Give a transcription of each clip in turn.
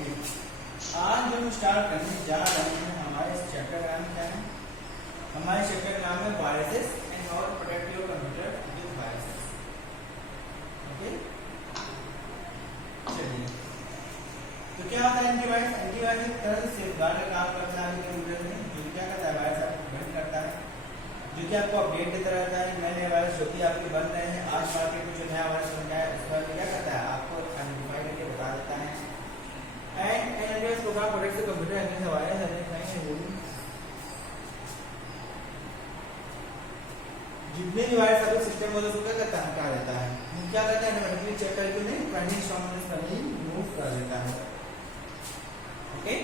आज जो हम स्टार्ट करने जा रहे हैं हमारे इस चैप्टर का नाम क्या है? हमारे चैप्टर का नाम है viruses and how to protect your computer with viruses. Okay, चलिए तो क्या होता है एंटीवायरस? एंटीवायरस एक तरह से सेफगार्ड का काम करता है कंप्यूटर में, जो क्या करता है वायरस आपको प्रिवेंट करता है, जो कि आपको अपडेट देता रहता है। नए नए वायरस जो कि आपके बन रहे हैं, आज मार्केट में जो नया वायरस बन गया है उसके बारे में क्या करता है आपको आइडेंटिफाई करके बता देता है। And antivirus program protects the computer against the virus identifying जितने भी वायरस आपके सिस्टम में उसको क्या करता है, हटा देता है। क्या करता है ऑटोमेटिकली चेक करके उन्हें प्राइमरी स्ट्रॉन्ग पर रिमूव कर देता है। Okay,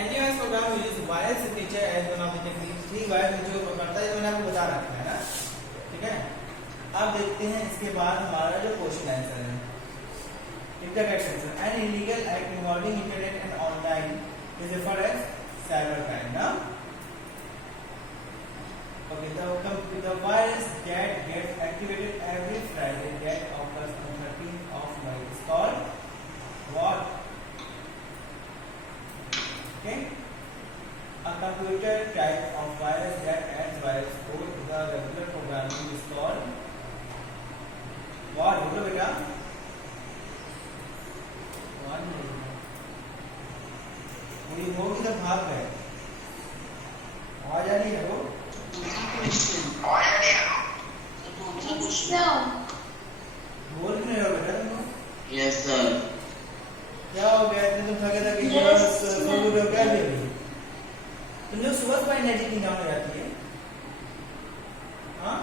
antivirus program uses virus signature as one of the techniques. Three virus जो करता है मैंने आपको बता रखा है ना, ठीक है। अब देखते हैं इसके बाद हमारा जो क्वेश्चन आंसर है। An illegal act involving internet and online is referred as cybercrime. Now, okay, the virus that gets activated every Friday that occurs on 13th of May is called what? Okay, a computer type of virus that adds virus code to the regular programming is called what? बोलो बेटा। पूरी होगी तो भाग गए। आवाज आ रही है वो? बोल क्यों रहे हो बेटा तुम? Yes sir. क्या हो गया इतने तुम थके थके सो रहे हो क्या? तुम लोग सुबह सुबह एनर्जी की डाउन हो जाती है? हाँ,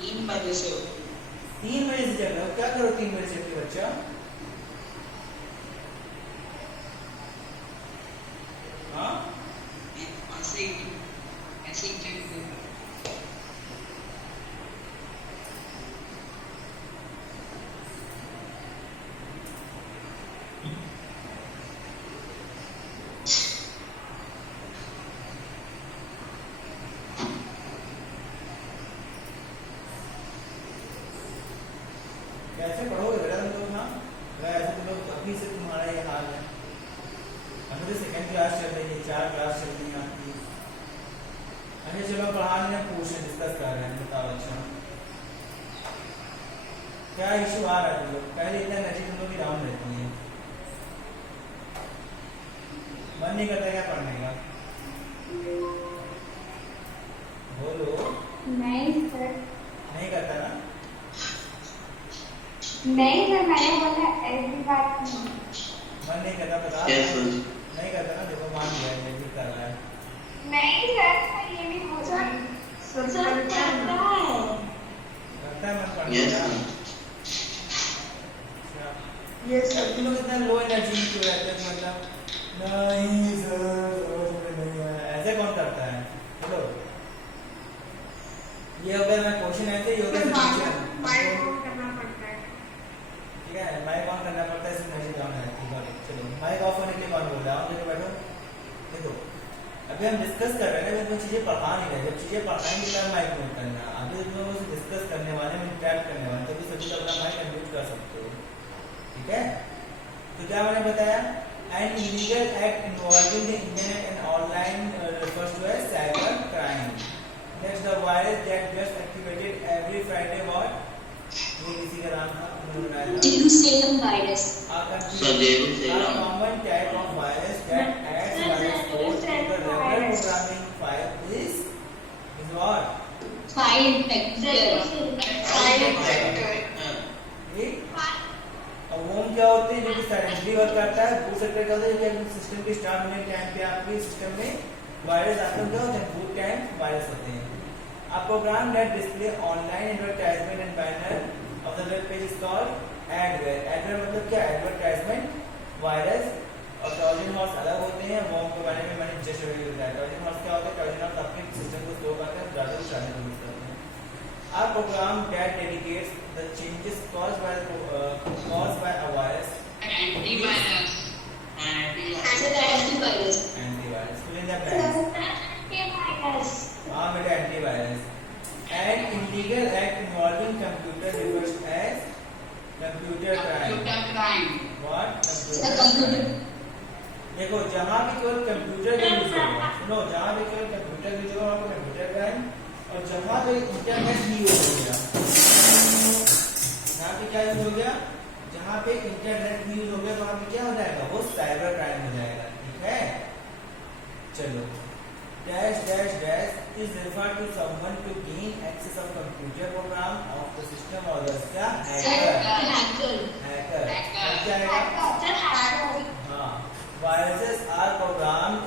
3 बजे से 3 बजे से जग रहे हो? क्या करो 3 बजे से बच्चा? हाँ, ऐसे कैसे पढ़ोगे बेटा तुम लोग? हाँ, ऐसे तुम लोग अभी से तुम्हारा ये हाल है। अभी तो सेकंड क्लास चल रही है, 4 क्लास चल रही है आपकी। अच्छा चलो पढ़ाने में क्वेश्चन डिस्कस कर रहे हैं। बताओ अच्छा क्या इशू आ रहा है? तुम लोग पहले इतना एनर्जी तुम लोग की डाउन रहती है, मन नहीं करता क्या पढ़ने का? बोलो। नहीं सर, नहीं करता ना? नहीं सर, मैंने बोला ऐसी बात नहीं। मन नहीं करता बता। नहीं करता ना, देखो मान लिया ये भी कर रहा है। नहीं सर, मैं ये नहीं बोल रही। सर करता है। करता है मन पढ़ने का? ये सब तुम लोग इतना लो एनर्जी में क्यों रहते हैं? मतलब नहीं सर रोज में नहीं है, ऐसे कौन करता है? चलो ये अगर मैं क्वेश्चन ऐसे ही होगा माइक ऑन करना पड़ता है। ठीक है, माइक ऑन करना पड़ता है, इसमें एनर्जी डाउन रहती है। चलो माइक ऑफ होने के लिए कौन बोल रहा है? देखो बैठो, देखो अभी हम डिस्कस कर रहे हैं, तो चीजें पढ़ा नहीं रहे। जब चीजें पढ़ाएंगे तब माइक म्यूट करना। अभी तुम लोगों से डिस्कस करने वाले हैं, इंटरैक्ट करने वाले, तभी सभी लोग अपना माइक अनम्यूट कर सकते हो। ठीक है, तो क्या मैंने बताया? An illegal act involving the internet and online refers to as cyber crime. Next, the virus that gets activated every Friday what? ये किसी का नाम था, उन्होंने बताया था Jerusalem virus. A common type of virus that adds virus code to the regular programming file is what? File infector। अब वो क्या होते हैं जो कि साइलेंटली वर्क करता है। दूसरे क्या होता है जब सिस्टम के स्टार्ट होने के टाइम पे आपके सिस्टम में वायरस आते हैं, क्या होते हैं? बूट टाइम वायरस होते हैं। A program that display online advertisement and banner of the web page is called adware। adware मतलब क्या? Advertisement virus. और ट्रोजन हॉर्स अलग होते हैं, वो के बारे में मैंने जस्ट अभी बताया। ट्रोजन हॉर्स क्या होता है? ट्रोजन हॉर्स आपके सिस्टम को स्लो करते हैं, ब्राउज़र चलाने को यूज करते हैं। A program that dedicates the changes caused by a virus antivirus antivirus. fill in the blanks। Antivirus. हाँ बेटा antivirus. An illegal act involving computer refers as computer crime. Computer crime. What? Sir, computer. देखो जहाँ भी केवल computer का use होगा, सुनो, जहाँ भी केवल कंप्यूटर यूज होगा वहाँ पे कंप्यूटर का है, और जहाँ पे इंटरनेट भी यूज हो गया, जहाँ पे क्या यूज हो गया, जहाँ पे इंटरनेट भी यूज हो गया वहाँ पे क्या हो जाएगा, वो साइबर क्राइम हो जाएगा। ठीक है, चलो, dash dash dash is refer to someone to gain access of computer program of the system और क्या Sir, hacker, hacker. Hacker Hacker. क्या है? Sir, hacker. हाँ, viruses are programmed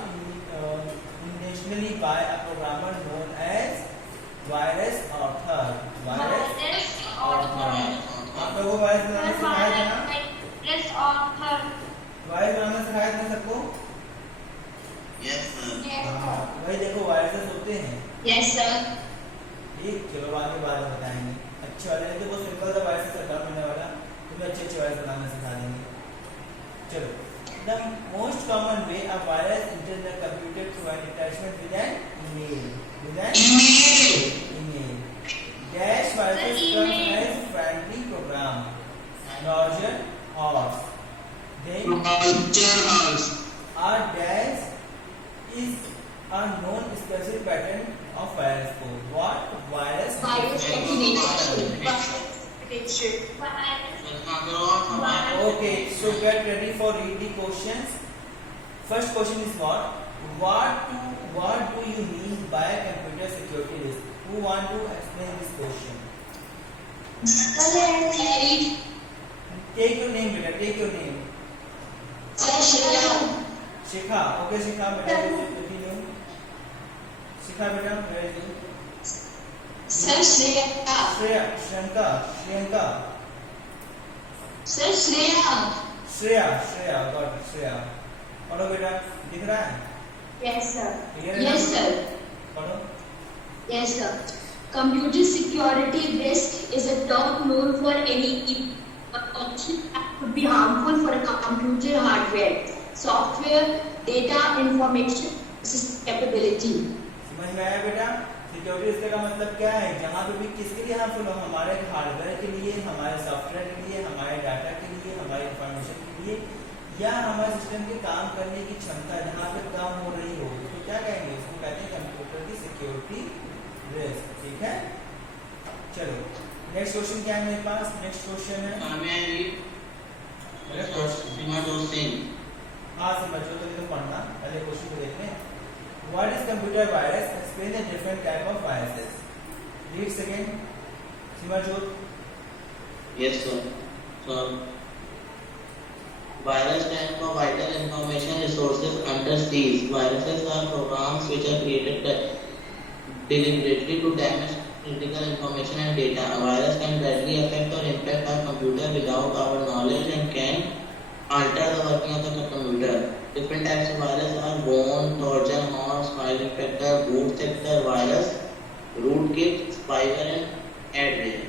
intentionally by a programmer known as virus author. Virus author. आप लोगों को virus बनाना सिखाया था ना? Virus author. वायरस बनाना सिखाया था सबको? Yes, sir. हाँ, वही देखो वायरसेस होते हैं। Yes, sir. ठीक, चलो बाद में बताएंगे। अच्छे वाले नहीं तो बहुत सिंपल सा वायरस से खत्म होने वाला, तुम्हें अच्छे वायरस बनाना सिखा देंगे। चलो, the most common way a virus enters the computer through an attachment with an email. With an email. Dash viruses The come email. as friendly program. Trojan horse. Then a dash is a known special pattern of virus code. What? Virus. Virus application. Okay, so get ready for read the questions. First question is what? What do you mean by computer security risk? Who want to explain this question? Sir, Take your name, beta. Take your name. Shreya. Shikha. Okay, Shikha, beta. Continue. Shikha, beta. Where is it? Sir, Shreya. Shriyanka. Sir, Shreya. Shreya. Got it. Shreya. पढ़ो बेटा, दिख रहा है? Yes, sir. Clear है? Yes, sir. पढ़ो। Yes, sir. Computer security risk is a term known for any function that could be harmful for a computer hardware, software, data, information, system capability. समझ में आया बेटा? सिक्योरिटी रिस्क का मतलब क्या है? जहाँ पे भी किसके लिए हार्मफुल हो, हमारे हार्डवेयर के लिए, हमारे सॉफ्टवेयर के लिए, हमारे डाटा के लिए, हमारे इंफॉर्मेशन के लिए, या हमारे सिस्टम के काम करने की क्षमता जहाँ पे कम हो रही हो, तो क्या कहेंगे? इसको कहते हैं कंप्यूटर की सिक्योरिटी रिस्क। ठीक है, चलो नेक्स्ट क्वेश्चन क्या है मेरे पास? नेक्स्ट क्वेश्चन है, हाँ समझो तो एकदम पढ़ना, पहले क्वेश्चन को देख लें। What is computer virus? Explain the different type of viruses. Read second. Simajot. Yes, sir. So, virus stand for vital information resources under siege. Viruses are programs which are created deliberately to damage critical information and data. A virus can badly affect or impact our computer without our knowledge and can alter the working of the computer. Different types of virus are worm, Trojan horse, file infector, boot sector virus, rootkit, spyware, and adware.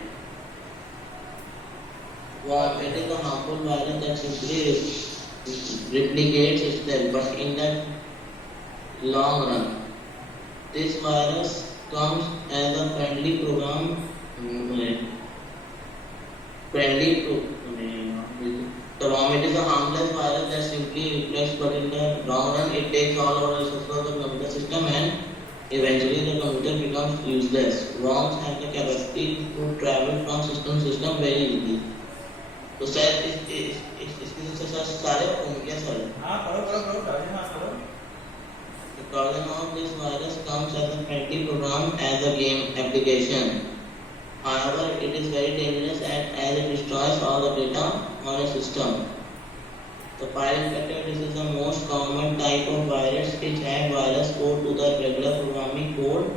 Worm, it is a harmful virus that simply replicates itself, but in the long run, this virus comes as a friendly program. The worm, it is a harmless virus that simply reflects, but in the long run, it takes all our resources of the computer system and eventually the computer becomes useless. Worms have the capacity to travel from system to system very easily. तो sir इसके सारे होंगे sir. हाँ पढ़ो Trojan horse पढ़ो। The Trojan horse, this virus comes as a friendly program as a game application. However, it is very dangerous as it destroys all the data on a system. The file infector, this is the most common type of virus which add virus code to the regular programming code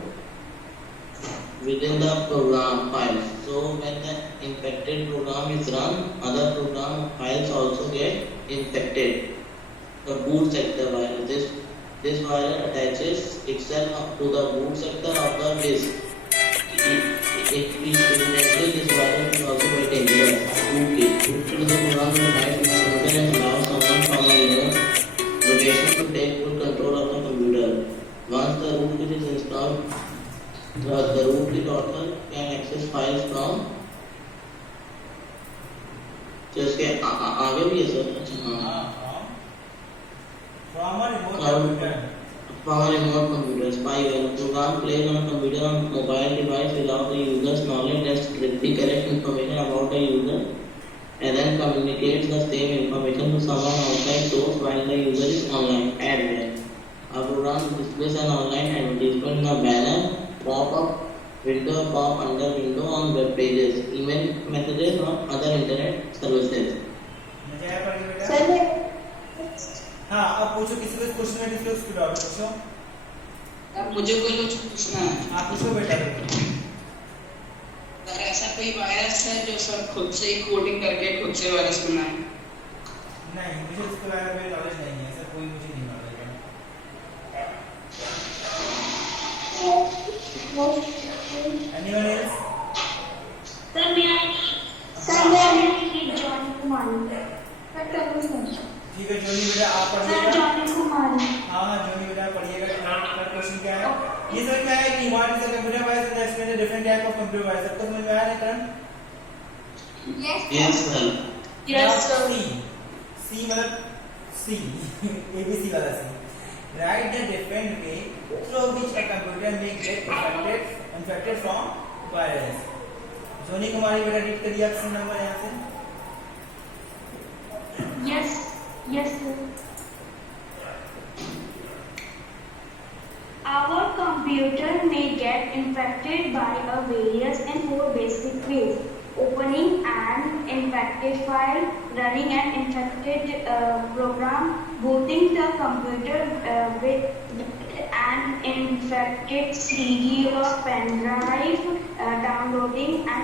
within the program file. So when the infected program is run, other program files also get infected. The boot sector virus, this virus attaches itself to the boot sector of the disk. If we accidentally, this virus is also very dangerous. Rootkit is a program that hides its computer and allows someone from a remote location to take full control of the computer. Once the rootkit is installed, the rootkit author can access files from तो इसके आगे भी है sir? अच्छा हाँ। From a remote From- computer. From a remote computer, spyware. A program plays on a computer or mobile device without the user's knowledge and strictly collects information about the user and then communicates the same information to someone outside source while the user is online. Adware. A program displays an online advertisement in a banner, pop-up window, pop under window on web pages, email messages or other internet services. मुझे आया पढ़िए बेटा। Sir मैं हाँ, अब पूछो किसी को क्वेश्चन में किसी को उसको डाउट पूछो। मुझे कोई कुछ पूछना है। आप पूछो बेटा। सर ऐसा कोई वायरस है जो सर खुद से ही कोडिंग करके खुद से वायरस बनाए? नहीं, मुझे इसके बारे में नॉलेज नहीं है, ऐसा कोई मुझे नहीं नॉलेज है। Anyone else? सर मैं जॉन कुमारी। ठीक है जोनी बेटा आप सर पढ़िएगा। जॉन कुमारी। हाँ जोनी बेटा पढ़िएगा। थर्ड क्वेश्चन क्या है? ये समझ में आया कि what is the computer virus and explain the different type of computer virus. सबको समझ में आया ना करण? Yes, sir. Yes, sir. सी मतलब सी ABC वाला सी। Write the different way through which a computer may get infected from virus. जोनी कुमारी बेटा read करिए option number यहाँ से। Yes, yes, sir. Our computer may get infected by a various and four basic ways: opening an infected file, running an infected program, booting the computer with an infected CD or pen drive, downloading an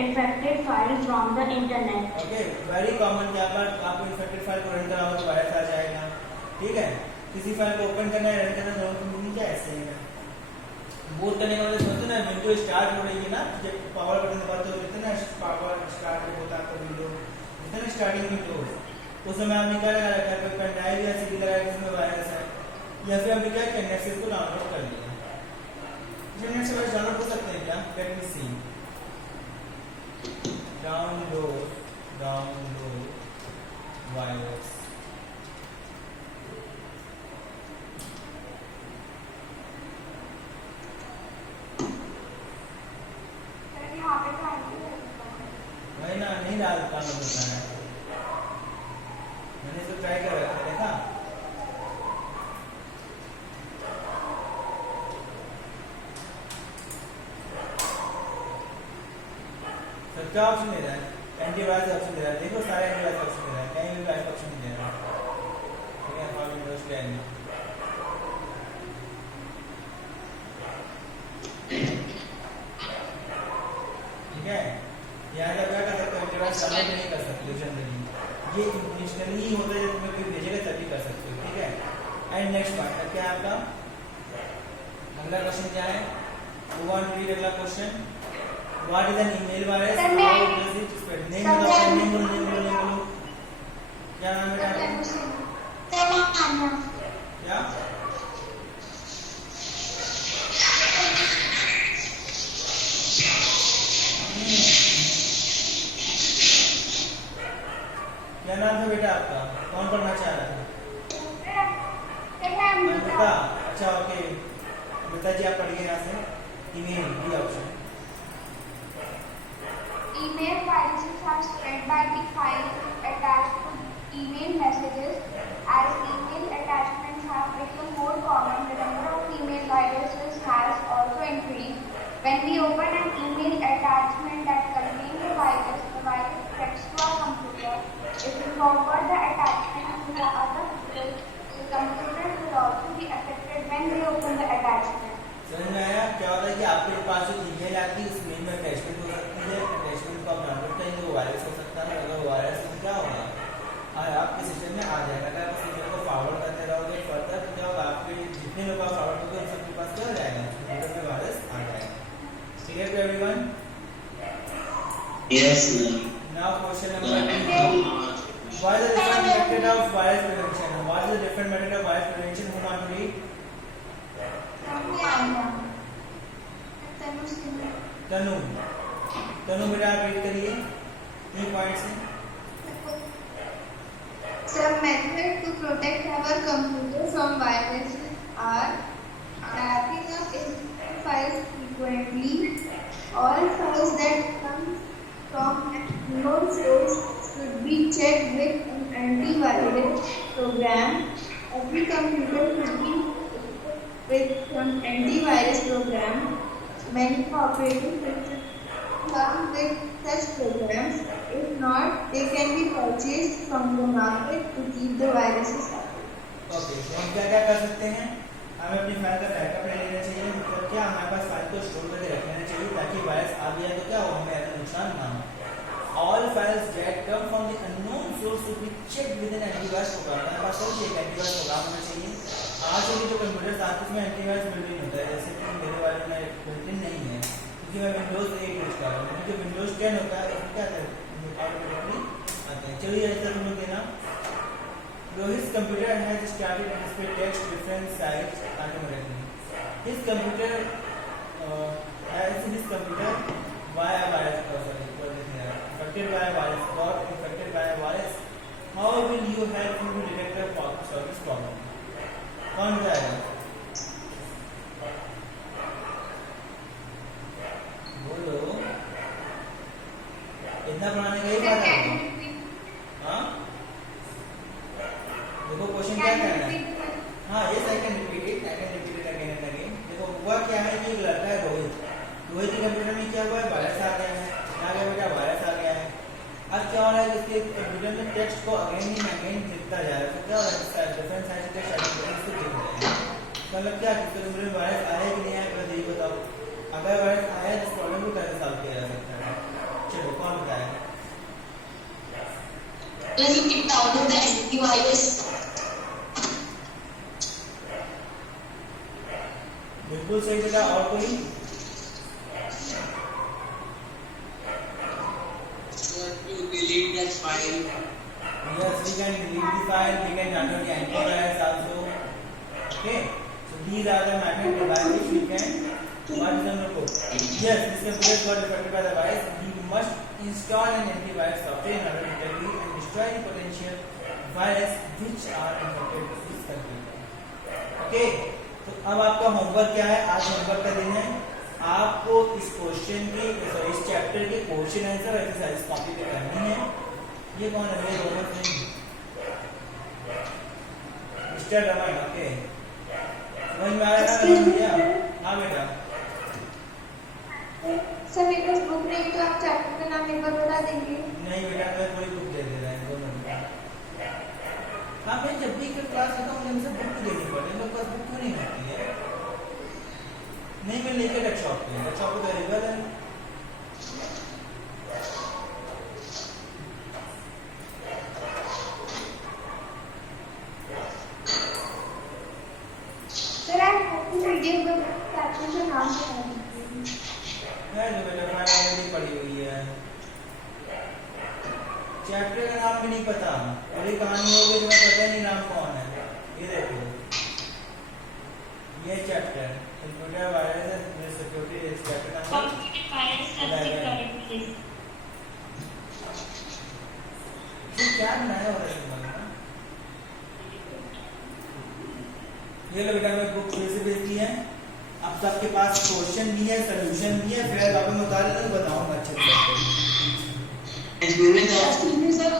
infected file from the internet. Okay very common यहाँ पर आपको infected file को run कराओगे तो virus आ जाएगा। ठीक है, किसी फाइल को ओपन करना है रन करना दोनों की मीनिंग क्या है? ऐसे ही है। बूट करने का मतलब समझते ना, विंडो स्टार्ट हो रही है ना, जब पावर बटन दबाते हो कितने पावर स्टार्ट होता है आपका विंडो, कितने स्टार्टिंग विंडो उस समय आपने क्या लगा रखा है? कोई पेन ड्राइव या सीडी लगा के उसमें वायरस है, या फिर हमने क्या किया नेट से इसको डाउनलोड कर लिया। नेट से वायरस डाउनलोड कर सकते हैं क्या? Let me see. Download virus. वही ना, नहीं डालता मैं बताया, मैंने इसको ट्राई कर रखा है, देखा? सर क्या ऑप्शन दे रहा है? एंटीवायरस ऑप्शन दे रहा है। देखो सारे एंटीवायरस ऑप्शन दे रहा है, कहीं भी वायरस ऑप्शन नहीं दे रहा है। ठीक है, फॉर विंडोज 10 ठीक है। यहाँ का क्या कर सकते हो? एंटीवायरस डाउनलोड नहीं कर सकते हो जनरली, ये इंटरनेशनली ही होता है, जब तुम्हें कोई भेजेगा तभी कर सकते हो। ठीक है, एंड नेक्स्ट पार्ट क्या है आपका? अगला क्वेश्चन क्या है? Move on to read अगला question. What is an email virus? Sir, may I- How does it spread? Name Sir, बताओ, may I- name बोलो। क्या नाम है आपका? क्या? क्या नाम था बेटा आपका? कौन पढ़ना चाह रहा था? अमृता। अच्छा ओके, अमृता जी आप पढ़िए यहाँ से। Email B option. Email viruses are spread by the file attached to email messages. As email attachments have become more common, the number of email viruses has also increased. When we open an email attachment that contains the virus spreads to our computer. If we forward the attachment to the other people, the computer will also be affected when they open the attachment. समझ में आया? क्या होता है कि आपके पास जो email आती है उस मेल में अटैचमेंट हो सकती है, अटैचमेंट को आप डाउनलोड करेंगे तो वायरस हो सकता है। अगर वायरस तो क्या होगा? आपके सिस्टम में आ जाएगा। अगर आप सिस्टम को फॉरवर्ड करते रहोगे फर्दर तो क्या होगा? आपके जितने लोग आप फॉरवर्ड करोगे उन सबके पास क्या हो जाएगा? कंप्यूटर में वायरस आ जाएगा। Clear to everyone? Yes, sir. Now question number 2. What is the different method of virus prevention? What is the different method of virus prevention? Who want to read? तनु बेटा आप रीड करिए 3 point से। method to protect our computer from viruses are backing up existing files frequently. All files that come from an unknown source should be checked with an antivirus program. Every computer should be equipped with some antivirus program. Many operating systems come with such programs. If not, they can be purchased from the market to keep the viruses away. Okay, तो हम क्या क्या कर सकते हैं? हमें अपनी file का बैकअप ले लेना चाहिए। मतलब क्या हमारे पास फाइल को स्टोर करके रख लेना चाहिए ताकि वायरस आ गया तो क्या हो, हमें ऐसा नुकसान ना हो। All files that come from the unknown source should be checked with an antivirus program. हमारे पास कोई एक एंटीवायरस प्रोग्राम होना चाहिए। आज के जो कंप्यूटर आते हैं उसमें एंटीवायरस बिल्ट इन होता है, जैसे कि मेरे वाले में बिल्ट इन नहीं है क्योंकि मैं विंडोज 8 यूज कर रहा हूँ। जो विंडोज 10 होता है उसमें क्या ऑटोमेटिकली आते हैं। चलिए ऐसा हम लोग देना Rohit's computer has started to display text different sites automatically. His computer via virus affected by a virus, got infected by a virus. How will you help him to detect the service problem? कौन बताएगा? बोलो। इतना पढ़ाने का ही फायदा है। हाँ? देखो क्वेश्चन क्या कहना है। हाँ yes I can repeat it again and again. देखो हुआ क्या है कि एक लड़का है रोहित के कंप्यूटर में क्या हुआ है, वायरस आ गया है। आ गया बेटा, वायरस आ गया है। अब क्या हो रहा है कि इसके कंप्यूटर में टेक्स्ट को अगेन एंड अगेन लिखता जा रहा है। तो क्या हो रहा है, डिफरेंट साइज के सर्टिफिकेट्स को लिख रहे हैं। मतलब क्या इसके कंप्यूटर में वायरस आया कि नहीं आया, पहले यही बताओ। अगर वायरस आया तो प्रॉब्लम को कैसे सॉल्व किया जा सकता है? चलो कौन बताएगा? When you get download the antivirus. बिल्कुल सही बेटा। और कोई? To delete that file. Yes, we can delete the file. We can download the antivirus also. Okay. So these are the methods by which we can. What is the code? Yes, this computer got affected by the virus. We must install an antivirus software in order to detect and destroy the potential virus which are infected with this computer. Okay. तो अब आपका homework क्या है? आज homework का दिन है। आपको इस क्वेश्चन की इस चैप्टर के क्वेश्चन आंसर एक्सरसाइज कॉपी पे करनी है। ये कौन है? ये रोहन सिंह, मिस्टर रमन। ओके, समझ में आ रहा है ना भैया? हाँ बेटा। सर मेरे पास बुक नहीं तो आप चैप्टर का नाम एक बार बता देंगे? नहीं बेटा, मैं कोई बुक दे दे रहा है 2 मिनट का। हाँ मैं जब भी क्लास लेता हूँ मुझे बुक देनी पड़ती है। मेरे पास बुक क्यों नहीं होती है? नहीं मैं लेके वर्कशॉप पे तो अवेलेबल है। सर आप वीडियो पर चैप्टर का नाम बता दीजिए। है जो बेटा फाइल ऑलरेडी पड़ी हुई है। चैप्टर का नाम भी नहीं पता, बड़ी कहानी हो गई, तुम्हें पता नहीं नाम कौन है। ये देखो ये chapter computer virus security chapter number क्या बनाया हो रहा है। ये लो बेटा, मैं बुक फिर से भेज दी है। अब सबके पास क्वेश्चन भी है, सॉल्यूशन भी है। फिर आप बताऊंगा अच्छे से। Excuse me, sir.